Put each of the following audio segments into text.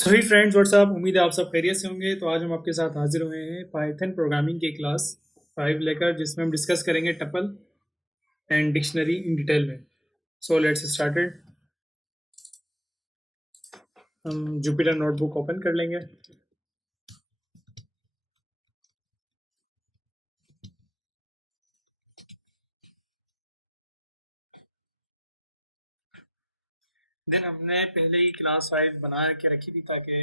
सभी friends WhatsApp. उम्मीद है आप सब खैरियत से होंगे। तो आज हम आपके साथ हाजिर हुए हैं पाइथन प्रोग्रामिंग की क्लास 5 लेकर, जिसमें हम डिस्कस करेंगे tuple and dictionary in detail में। So let's started. हम जुपिटर नोटबुक ओपन कर लेंगे। देन हमने पहले ही क्लास 5 बना के रखी थी ताकि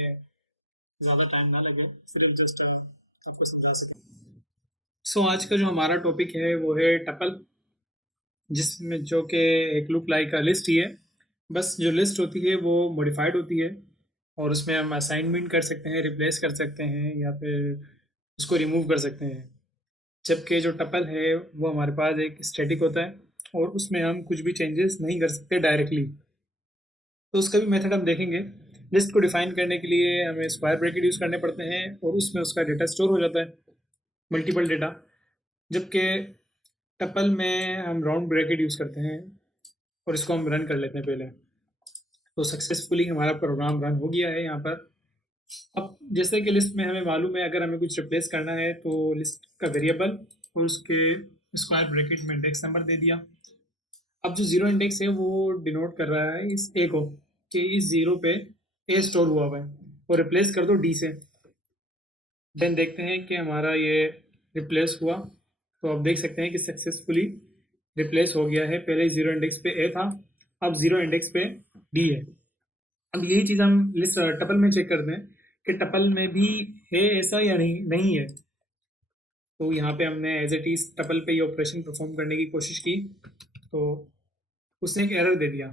ज़्यादा टाइम ना लगे, सिर्फ जस्ट आपको समझा सकें। सो आज का जो हमारा टॉपिक है वो है टपल, जिसमें जो कि एक लुक लाइक का लिस्ट ही है। बस जो लिस्ट होती है वो मॉडिफाइड होती है और उसमें हम असाइनमेंट कर सकते हैं, रिप्लेस कर सकते हैं या फिर उसको रिमूव कर सकते हैं। जबकि जो टपल है वो हमारे पास एक स्टैटिक होता है और उसमें हम कुछ भी चेंजेस नहीं कर सकते डायरेक्टली। तो उसका भी मेथड हम देखेंगे। लिस्ट को डिफाइन करने के लिए हमें स्क्वायर ब्रैकेट यूज़ करने पड़ते हैं और उसमें उसका डेटा स्टोर हो जाता है, मल्टीपल डेटा। जबकि टपल में हम राउंड ब्रैकेट यूज़ करते हैं और इसको हम रन कर लेते हैं पहले। तो सक्सेसफुली हमारा प्रोग्राम रन हो गया है यहाँ पर। अब जैसे कि लिस्ट में हमें मालूम है, अगर हमें कुछ रिप्लेस करना है तो लिस्ट का वेरिएबल और उसके स्क्वायर ब्रैकेट में इंडेक्स नंबर दे दिया। अब जो जीरो इंडेक्स है वो डिनोट कर रहा है इस ए को, कि इस जीरो पे ए स्टोर हुआ हुआ है, और रिप्लेस कर दो डी से। देन देखते हैं कि हमारा ये रिप्लेस हुआ। तो आप देख सकते हैं कि सक्सेसफुली रिप्लेस हो गया है। पहले जीरो इंडेक्स पे ए था, अब जीरो इंडेक्स पे डी है। अब यही चीज़ हम लिस्ट टपल में चेक करते हैं कि टपल में भी है ऐसा या नहीं नहीं है। तो यहाँ पे हमने एज इट इज टपल पे ये ऑपरेशन परफॉर्म करने की कोशिश की, तो उसने एक एरर दे दिया।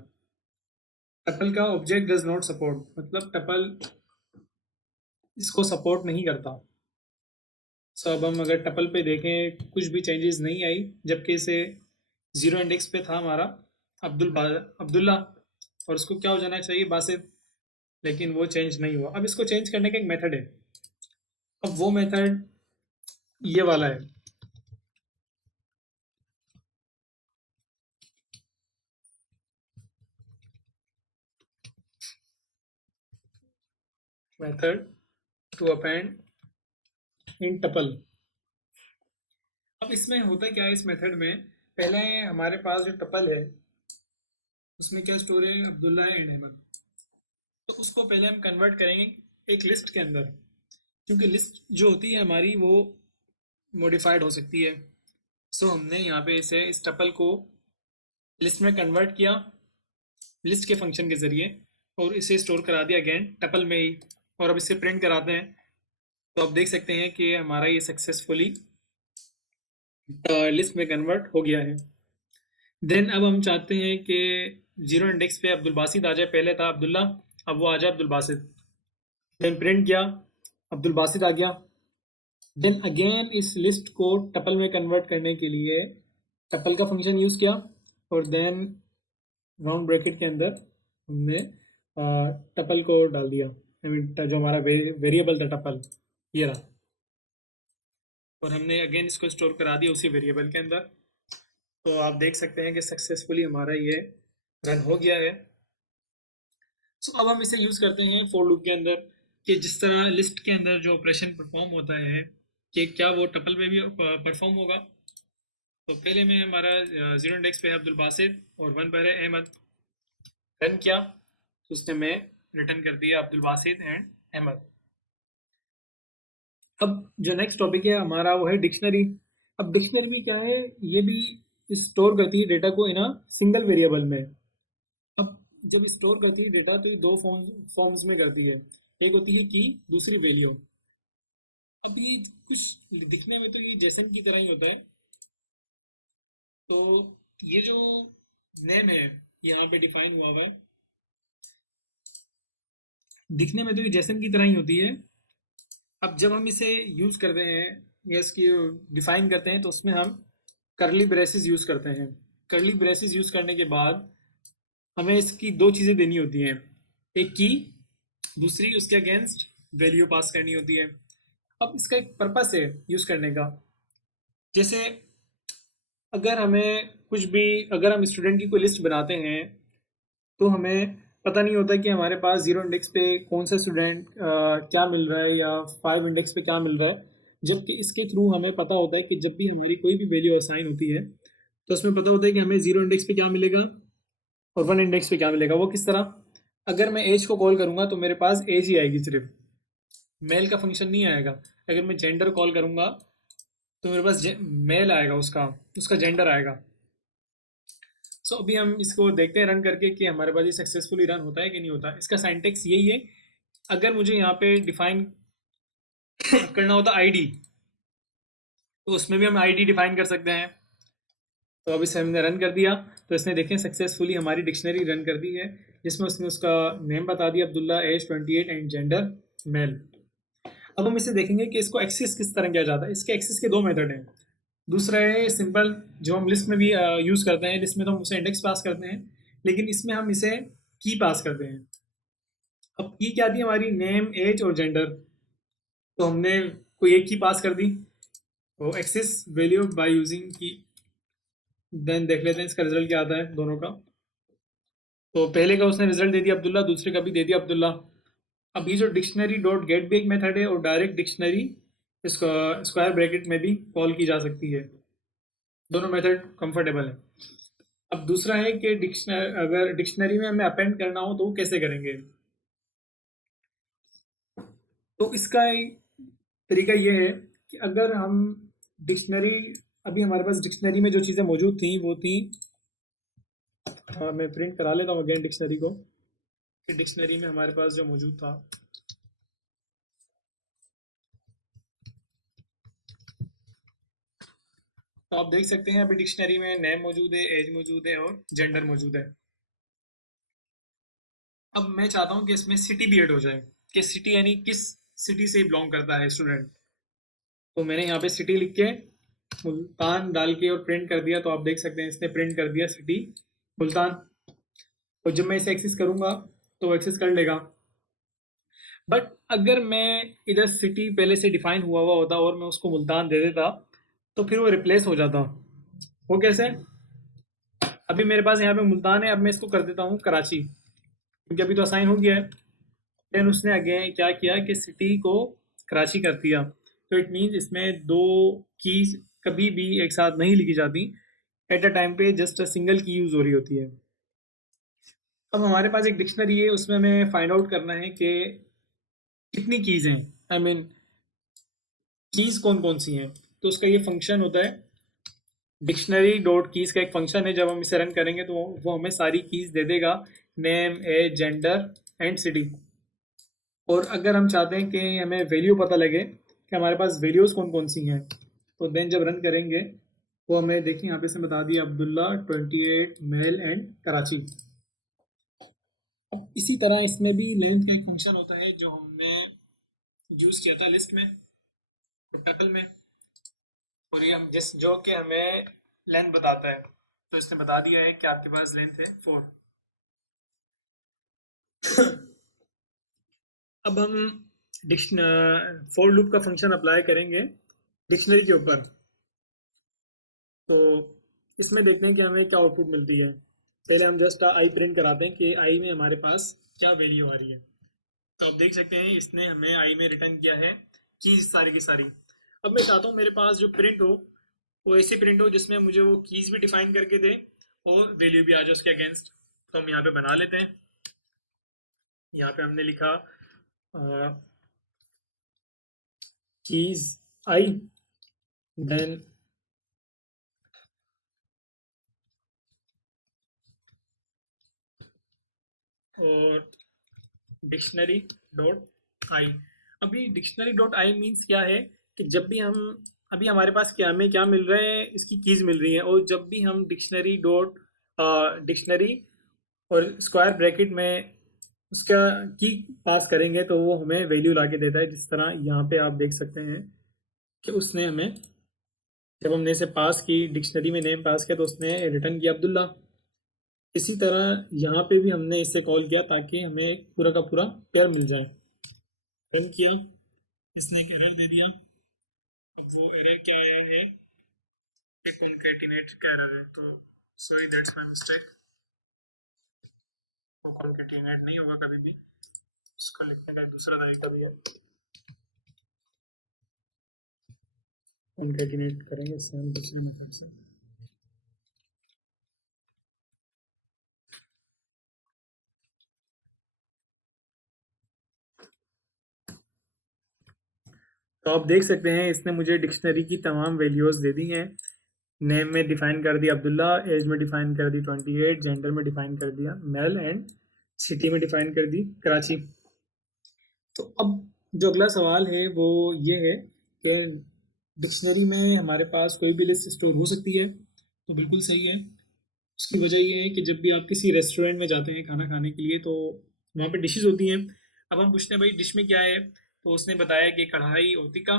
टपल का ऑब्जेक्ट डज नॉट सपोर्ट, मतलब टपल इसको सपोर्ट नहीं करता। सो अब हम अगर टपल पे देखें, कुछ भी चेंजेस नहीं आई, जबकि इसे जीरो इंडेक्स पे था हमारा अब्दुल्ला, और उसको क्या हो जाना चाहिए, बासित। लेकिन वो चेंज नहीं हुआ। अब इसको चेंज करने का एक मेथड है। अब वो मेथड ये वाला है। Method to append in tuple. अब इसमें होता क्या है, इस मेथड में पहले हमारे पास जो टपल है उसमें क्या स्टोर है, अब्दुल्ला एंड अहमद। तो उसको पहले हम कन्वर्ट करेंगे एक लिस्ट के अंदर, क्योंकि लिस्ट जो होती है हमारी वो मॉडिफाइड हो सकती है। सो हमने यहाँ पे इसे इस टपल को लिस्ट में कन्वर्ट किया लिस्ट के फंक्शन के जरिए, और इसे स्टोर करा दिया अगेन टपल में ही। और अब इसे प्रिंट कराते हैं। तो आप देख सकते हैं कि हमारा ये सक्सेसफुली लिस्ट में कन्वर्ट हो गया है। देन अब हम चाहते हैं कि जीरो इंडेक्स पे अब्दुल बासित आ जाए। पहले था अब्दुल्ला, अब वो आ जाए अब्दुल बासित। देन प्रिंट किया, अब्दुल बासित आ गया। देन अगेन इस लिस्ट को टपल में कन्वर्ट करने के लिए टपल का फंक्शन यूज़ किया, और देन राउंड ब्रैकेट के अंदर हमने टपल को डाल दिया। आई मीन जो हमारा वेरिएबल था टपल, ये रहा। और हमने अगेन इसको स्टोर करा दिया उसी वेरिएबल के अंदर। तो आप देख सकते हैं कि सक्सेसफुली हमारा ये रन हो गया है। सो अब हम इसे यूज़ करते हैं फॉर लूप के अंदर, कि जिस तरह लिस्ट के अंदर जो ऑपरेशन परफॉर्म होता है कि क्या वो टपल में भी परफॉर्म होगा। तो पहले में हमारा जीरो इंडेक्स पे है अब्दुल बासित और वन पर है अहमद। रन किया तो उसने में रिटर्न कर दिया अब्दुल बासित एंड अहमद। अब जो नेक्स्ट टॉपिक है हमारा वो है डिक्शनरी। अब डिक्शनरी भी क्या है, ये भी स्टोर करती है डेटा को इन अ सिंगल वेरिएबल में। अब जब स्टोर करती है डेटा तो ये दो फॉर्म्स में करती है। एक होती है की, दूसरी वैल्यू। अब ये कुछ दिखने में तो ये जेसन की तरह ही होता है। तो ये जो नेम है यहाँ पे डिफाइन हुआ हुआ है, दिखने में तो ये जेसन की तरह ही होती है। अब जब हम इसे यूज़ करते हैं या इसकी डिफाइन करते हैं तो उसमें हम करली ब्रेसेस यूज़ करते हैं। करली ब्रेसेस यूज़ करने के बाद हमें इसकी दो चीज़ें देनी होती हैं, एक की, दूसरी उसके अगेंस्ट वैल्यू पास करनी होती है। अब इसका एक पर्पस है यूज़ करने का। जैसे अगर हमें कुछ भी, अगर हम स्टूडेंट की कोई लिस्ट बनाते हैं तो हमें पता नहीं होता कि हमारे पास 0 इंडेक्स पे कौन सा स्टूडेंट क्या मिल रहा है या 5 इंडेक्स पे क्या मिल रहा है। जबकि इसके थ्रू हमें पता होता है कि जब भी हमारी कोई भी वैल्यू असाइन होती है तो उसमें पता होता है कि हमें 0 इंडेक्स पे क्या मिलेगा और 1 इंडेक्स पे क्या मिलेगा। वो किस तरह, अगर मैं एज को कॉल करूंगा तो मेरे पास एज ही आएगी, सिर्फ मेल का फंक्शन नहीं आएगा। अगर मैं जेंडर कॉल करूंगा तो मेरे पास मेल आएगा, उसका उसका जेंडर आएगा। सो अभी हम इसको देखते हैं रन करके कि हमारे पास ये सक्सेसफुली रन होता है कि नहीं होता। इसका साइंटेक्स यही है। अगर मुझे यहाँ पे डिफाइन करना होता आईडी, तो उसमें भी हम आईडी डिफाइन कर सकते हैं। तो अब इसे हमने रन कर दिया तो इसने देखें सक्सेसफुली हमारी डिक्शनरी रन कर दी है, जिसमें उसने उसका नेम बता दिया Abdullah, age 28 and gender male. अब हम इसे देखेंगे कि इसको एक्सेस किस तरह किया जाता है। इसके एक्सेस के दो मेथड हैं। दूसरा है सिंपल, जो हम लिस्ट में भी यूज़ करते हैं। लिस्ट में तो हम उसे इंडेक्स पास करते हैं, लेकिन इसमें हम इसे की पास करते हैं। अब की क्या थी हमारी, नेम, एज और जेंडर। तो हमने कोई एक की पास कर दी, तो एक्सेस वैल्यू बाय यूजिंग की। देन देख लेते हैं इसका रिजल्ट क्या आता है दोनों का। तो पहले का उसने रिजल्ट दे दिया अब्दुल्ला, दूसरे का भी दे दिया अब्दुल्ला। अब ये जो डिक्शनरी डॉट गेट भी एक मेथड है और डायरेक्ट डिक्शनरी इसका स्क्वायर ब्रैकेट में भी कॉल की जा सकती है। दोनों मेथड कंफर्टेबल है। अब दूसरा है कि अगर डिक्शनरी में हमें अपेंड करना हो तो वो कैसे करेंगे। तो इसका एक तरीका ये है कि अगर हम डिक्शनरी, अभी हमारे पास डिक्शनरी में जो चीज़ें मौजूद थी वो थी, मैं प्रिंट करा लेता हूँ अगेन डिक्शनरी को, कि डिक्शनरी में हमारे पास जो मौजूद था। तो आप देख सकते हैं अभी डिक्शनरी में नेम मौजूद है, एज मौजूद है और जेंडर मौजूद है। अब मैं चाहता हूँ कि इसमें सिटी भी ऐड हो जाए, कि सिटी यानी किस सिटी से बिलोंग करता है स्टूडेंट। तो मैंने यहाँ पे सिटी लिख के मुल्तान डाल के और प्रिंट कर दिया। तो आप देख सकते हैं इसने प्रिंट कर दिया सिटी मुल्तान। और जब मैं इसे एक्सेस करूंगा तो वो एक्सेस कर लेगा। बट अगर मैं इधर सिटी पहले से डिफाइन हुआ हुआ होता और मैं उसको मुल्तान दे देता तो फिर वो रिप्लेस हो जाता। वो कैसे, अभी मेरे पास यहाँ पे मुल्तान है, अब मैं इसको कर देता हूँ कराची, क्योंकि अभी तो असाइन हो गया है। देन उसने अगेन क्या किया कि सिटी को कराची कर दिया। तो इट मीन्स इसमें दो कीज कभी भी एक साथ नहीं लिखी जाती। एट अ टाइम पे जस्ट अ सिंगल की यूज हो रही होती है। अब हमारे पास एक डिक्शनरी है, उसमें हमें फाइंड आउट करना है कि कितनी कीज हैं, आई मीन कीज कौन कौन सी हैं। तो उसका ये फंक्शन होता है, डिक्शनरी डॉट कीज का एक फंक्शन है। जब हम इसे रन करेंगे तो वो हमें सारी कीज दे देगा, name, age, gender and city. और अगर हम चाहते हैं कि हमें वैल्यू पता लगे कि हमारे पास वैल्यूज कौन कौन सी हैं, तो देन जब रन करेंगे वो हमें देखिए यहाँ पे से बता दिया अब्दुल्ला, 28, मेल एंड कराची। अब इसी तरह इसमें भी लेंथ का एक फंक्शन होता है जो हमने यूज किया था लिस्ट में और टपल में। और ये हम जिस जो कि हमें लेंथ बताता है, तो इसने बता दिया है कि आपके पास लेंथ है 4। अब हम डिक्शन फॉर लूप का फंक्शन अप्लाई करेंगे डिक्शनरी के ऊपर। तो इसमें देखते हैं कि हमें क्या आउटपुट मिलती है। पहले हम जस्ट आई प्रिंट कराते हैं कि आई में हमारे पास क्या वैल्यू आ रही है। तो आप देख सकते हैं इसने हमें आई में रिटर्न किया है कीज सारी की सारी। अब मैं चाहता हूँ मेरे पास जो प्रिंट हो वो ऐसी प्रिंट हो जिसमें मुझे वो कीज भी डिफाइन करके दे और वैल्यू भी आ जाए उसके अगेंस्ट। तो हम यहाँ पे बना लेते हैं। यहाँ पे हमने लिखा कीज आई, देन और डिक्शनरी डॉट आई। अभी डिक्शनरी डॉट आई मीन्स क्या है कि जब भी हम, अभी हमारे पास क्या हमें क्या मिल रहा है, इसकी कीज मिल रही है। और जब भी हम डिक्शनरी डॉट डिक्शनरी और स्क्वायर ब्रैकेट में उसका की पास करेंगे तो वो हमें वैल्यू ला के देता है। जिस तरह यहाँ पे आप देख सकते हैं कि उसने हमें, जब हमने इसे पास की डिक्शनरी में नेम पास किया तो उसने रिटर्न किया अब्दुल्ला। इसी तरह यहाँ पे भी हमने इसे कॉल किया ताकि हमें पूरा का पूरा पेयर मिल जाए। रन किया, इसने एक एरर दे दिया। अब वो एरर क्या आया है, एक कॉन्कैटिनेट का एरर है। तो सॉरी दैट्स माय मिस्टेक। वो कॉन्केटिनेट नहीं होगा कभी भी, उसको लिखने का एक दूसरा तरीका भी है, कॉन्केटिनेट करेंगे सेम दूसरे मेथड से। तो आप देख सकते हैं इसने मुझे डिक्शनरी की तमाम वैल्यूज़ दे दी हैं। नेम में डिफाइन कर दिया अब्दुल्ला, एज में डिफाइन कर दी 28, जेंडर में डिफाइन कर दिया मेल, एंड सिटी में डिफाइन कर दी कराची। तो अब जो अगला सवाल है वो ये है कि डिक्शनरी में हमारे पास कोई भी लिस्ट स्टोर हो सकती है, तो बिल्कुल सही है। उसकी वजह ये है कि जब भी आप किसी रेस्टोरेंट में जाते हैं खाना खाने के लिए तो वहाँ पे डिशेस होती हैं। अब हम पूछते हैं भाई डिश में क्या है, तो उसने बताया कि कढ़ाई और टिक्का।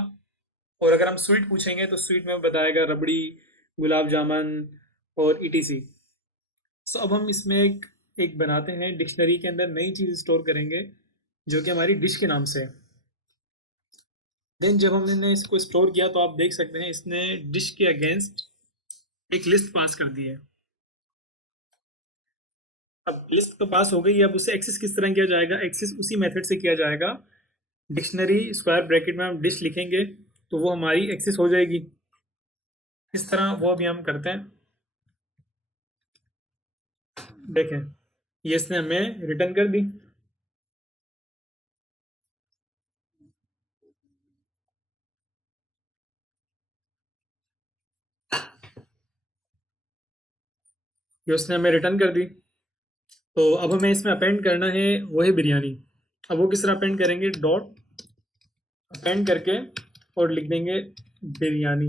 और अगर हम स्वीट पूछेंगे तो स्वीट में बताएगा रबड़ी, गुलाब जामुन और ईटीसी। सो अब हम इसमें एक बनाते हैं, डिक्शनरी के अंदर नई चीज़ स्टोर करेंगे जो कि हमारी डिश के नाम से है। देन जब हमने इसको स्टोर किया तो आप देख सकते हैं इसने डिश के अगेंस्ट एक लिस्ट पास कर दी है। अब लिस्ट तो पास हो गई, अब उसे एक्सेस किस तरह किया जाएगा? एक्सेस उसी मेथड से किया जाएगा, डिक्शनरी स्क्वायर ब्रैकेट में हम डिश लिखेंगे तो वो हमारी एक्सेस हो जाएगी। किस तरह वो अभी हम करते हैं, देखें। ये इसने हमें रिटर्न कर दी। ये उसने हमें रिटर्न कर दी। तो अब हमें इसमें अपेंड करना है वो है बिरयानी। अब वो किस तरह अपेंड करेंगे? डॉट अपेंड करके और लिख देंगे बिरयानी।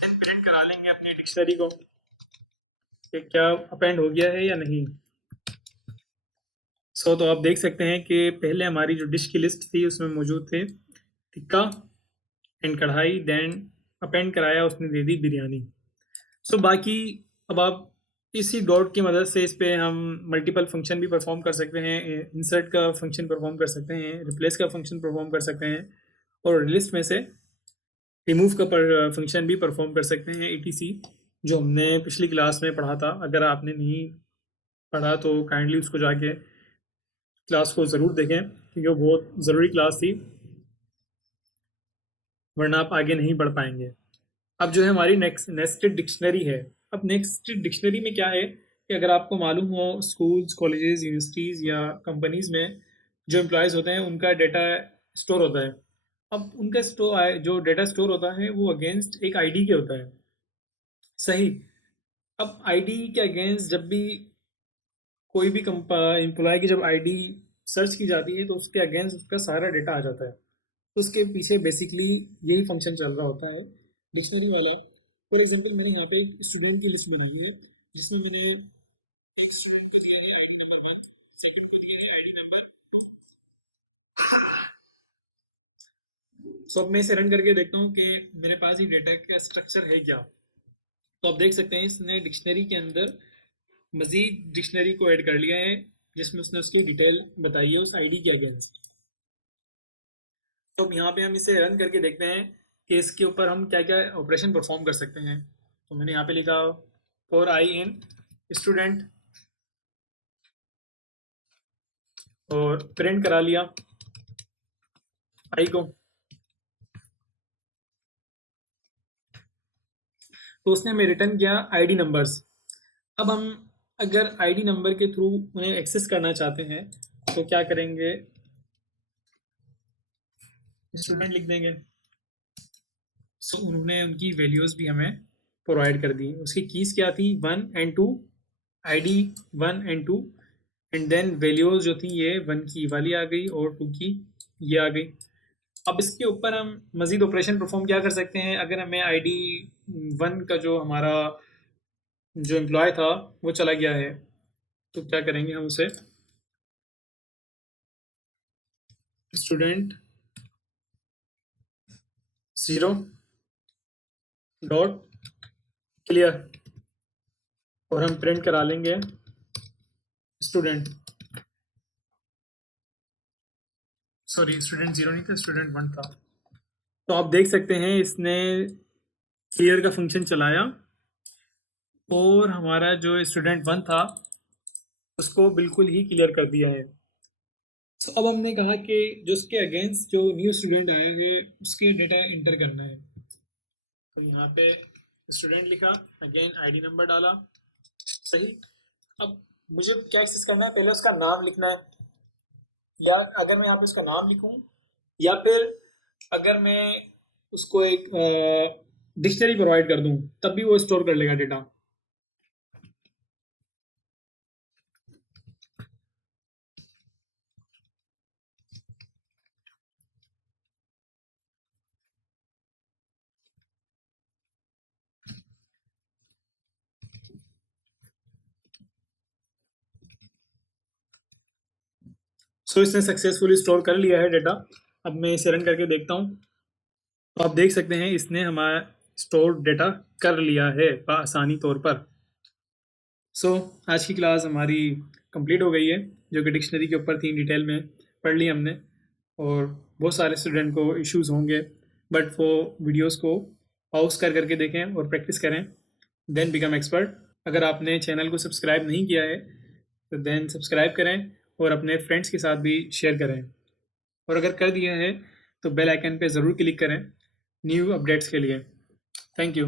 प्रिंट करा लेंगे अपनी डिक्शनरी को कि क्या अपेंड हो गया है या नहीं। तो आप देख सकते हैं कि पहले हमारी जो डिश की लिस्ट थी उसमें मौजूद थे टिक्का एंड कढ़ाई, देन अपेंड कराया उसने दे दी बिरयानी। बाकी अब आप इसी डॉट की मदद से इस पे हम मल्टीपल फंक्शन भी परफॉर्म कर सकते हैं, इंसर्ट का फंक्शन परफॉर्म कर सकते हैं, रिप्लेस का फंक्शन परफॉर्म कर सकते हैं, और लिस्ट में से रिमूव का फंक्शन भी परफॉर्म कर सकते हैं, ईटीसी, जो हमने पिछली क्लास में पढ़ा था। अगर आपने नहीं पढ़ा तो काइंडली उसको जाके क्लास को ज़रूर देखें क्योंकि वो बहुत ज़रूरी क्लास थी, वरना आप आगे नहीं बढ़ पाएंगे। अब जो है हमारी नेक्स्ट नेस्टेड डिक्शनरी है। अब नेक्स्ट डिक्शनरी में क्या है कि अगर आपको मालूम हो स्कूल्स, कॉलेजेस, यूनिवर्सिटीज़ या कंपनीज में जो एम्प्लॉयज़ होते हैं उनका डेटा स्टोर होता है। अब उनका स्टोर जो डेटा स्टोर होता है वो अगेंस्ट एक आईडी के होता है, सही। अब आईडी के अगेंस्ट जब भी कोई भी एम्प्लॉय की जब आईडी सर्च की जाती है तो उसके अगेंस्ट उसका सारा डेटा आ जाता है। तो उसके पीछे बेसिकली यही फंक्शन चल रहा होता है डिक्शनरी वाला। फॉर एग्जांपल मैंने यहाँ पे एक स्टूडेंट की लिस्ट बनाई है जिसमें मैंने अब मैं इसे रन करके देखता हूँ कि मेरे पास ही डेटा का स्ट्रक्चर है क्या। तो आप देख सकते हैं इसने डिक्शनरी के अंदर मजीद डिक्शनरी को ऐड कर लिया है जिसमें उसने उसकी डिटेल बताई है उस आईडी के अगेंस्ट। तो अब यहाँ पे हम इसे रन करके देखते हैं कि इसके ऊपर हम क्या क्या ऑपरेशन परफॉर्म कर सकते हैं। तो मैंने यहाँ पे लिखा फॉर आई इन स्टूडेंट और प्रिंट करा लिया आई को। तो उसने हमें रिटर्न किया आईडी नंबर्स। अब हम अगर आईडी नंबर के थ्रू उन्हें एक्सेस करना चाहते हैं तो क्या करेंगे? स्टूडेंट लिख देंगे। उन्होंने उनकी वैल्यूज़ भी हमें प्रोवाइड कर दी। उसकी कीज़ क्या थी? 1 and 2, ID 1 and 2, and then values जो थी ये 1 की वाली आ गई और 2 की ये आ गई। अब इसके ऊपर हम मज़ीद ऑपरेशन परफॉर्म क्या कर सकते हैं? अगर हमें आईडी 1 का जो हमारा जो एम्प्लॉय था वो चला गया है तो क्या करेंगे हम उसे? स्टूडेंट 0 डॉट क्लियर और हम प्रिंट करा लेंगे स्टूडेंट, सॉरी स्टूडेंट 0 नहीं था, स्टूडेंट 1 था। तो आप देख सकते हैं इसने क्लियर का फंक्शन चलाया और हमारा जो स्टूडेंट 1 था उसको बिल्कुल ही क्लियर कर दिया है। तो अब हमने कहा कि जो उसके अगेंस्ट जो न्यू स्टूडेंट आया है उसके डेटा एंटर करना है। तो यहाँ पे स्टूडेंट लिखा, अगेन आईडी नंबर डाला, सही। अब मुझे क्या एक्सेस करना है, पहले उसका नाम लिखना है, या अगर मैं यहाँ पे उसका नाम लिखूं, या फिर अगर मैं उसको एक डिक्शनरी प्रोवाइड कर दूं तब भी वो स्टोर कर लेगा डेटा। सो इसने सक्सेसफुली स्टोर कर लिया है डेटा। अब मैं इसे रन करके देखता हूँ, तो आप देख सकते हैं इसने हमारा स्टोर डेटा कर लिया है आसानी तौर पर। आज की क्लास हमारी कंप्लीट हो गई है, जो कि डिक्शनरी के ऊपर थी, डिटेल में पढ़ ली हमने। और बहुत सारे स्टूडेंट को इश्यूज होंगे, बट वो वीडियोस को पॉज कर करके देखें और प्रैक्टिस करें, देन बिकम एक्सपर्ट। अगर आपने चैनल को सब्सक्राइब नहीं किया है तो देन सब्सक्राइब करें और अपने फ्रेंड्स के साथ भी शेयर करें। और अगर कर दिया है तो बेल आइकन पे ज़रूर क्लिक करें न्यू अपडेट्स के लिए। Thank you.